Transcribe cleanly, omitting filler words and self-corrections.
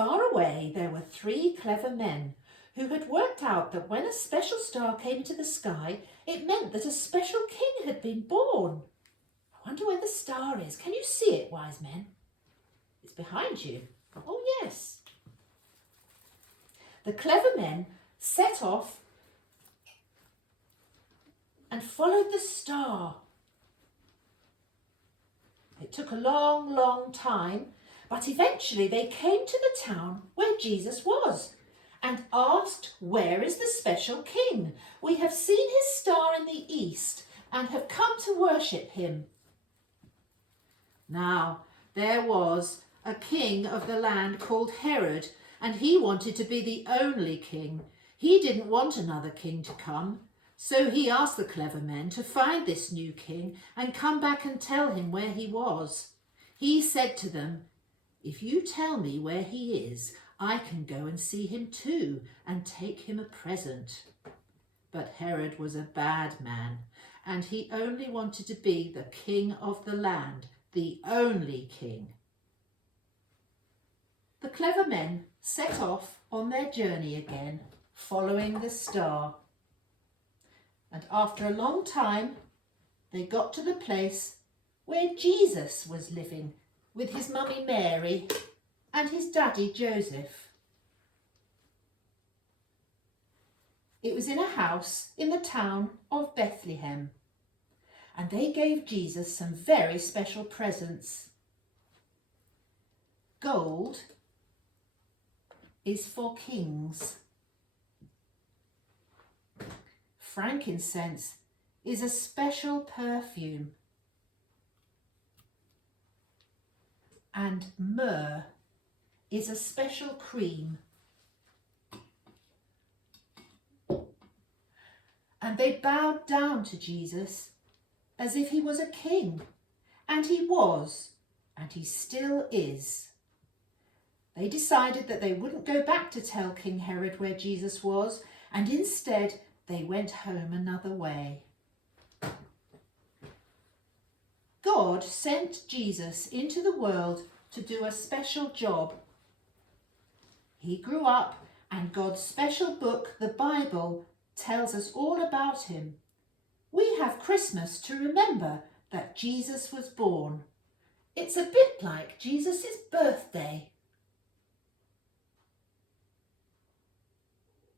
Far away there were 3 clever men who had worked out that when a special star came into the sky, it meant that a special king had been born. I wonder where the star is. Can you see it, wise men? It's behind you. Oh, yes. The clever men set off and followed the star. It took a long, long time, but eventually they came to the town where Jesus was and asked, "Where is the special king? We have seen his star in the east and have come to worship him." Now, there was a king of the land called Herod, and he wanted to be the only king. He didn't want another king to come. So he asked the clever men to find this new king and come back and tell him where he was. He said to them, "If you tell me where he is, I can go and see him too and take him a present." But Herod was a bad man, and he only wanted to be the king of the land, the only king. The clever men set off on their journey again, following the star. And after a long time, they got to the place where Jesus was living with his mummy Mary and his daddy Joseph. It was in a house in the town of Bethlehem, and they gave Jesus some very special presents. Gold is for kings. Frankincense is a special perfume, and myrrh is a special cream. And they bowed down to Jesus as if he was a king, and he was, and he still is. They decided that they wouldn't go back to tell King Herod where Jesus was, and instead they went home another way. God sent Jesus into the world to do a special job. He grew up, and God's special book, the Bible, tells us all about him. We have Christmas to remember that Jesus was born. It's a bit like Jesus' birthday.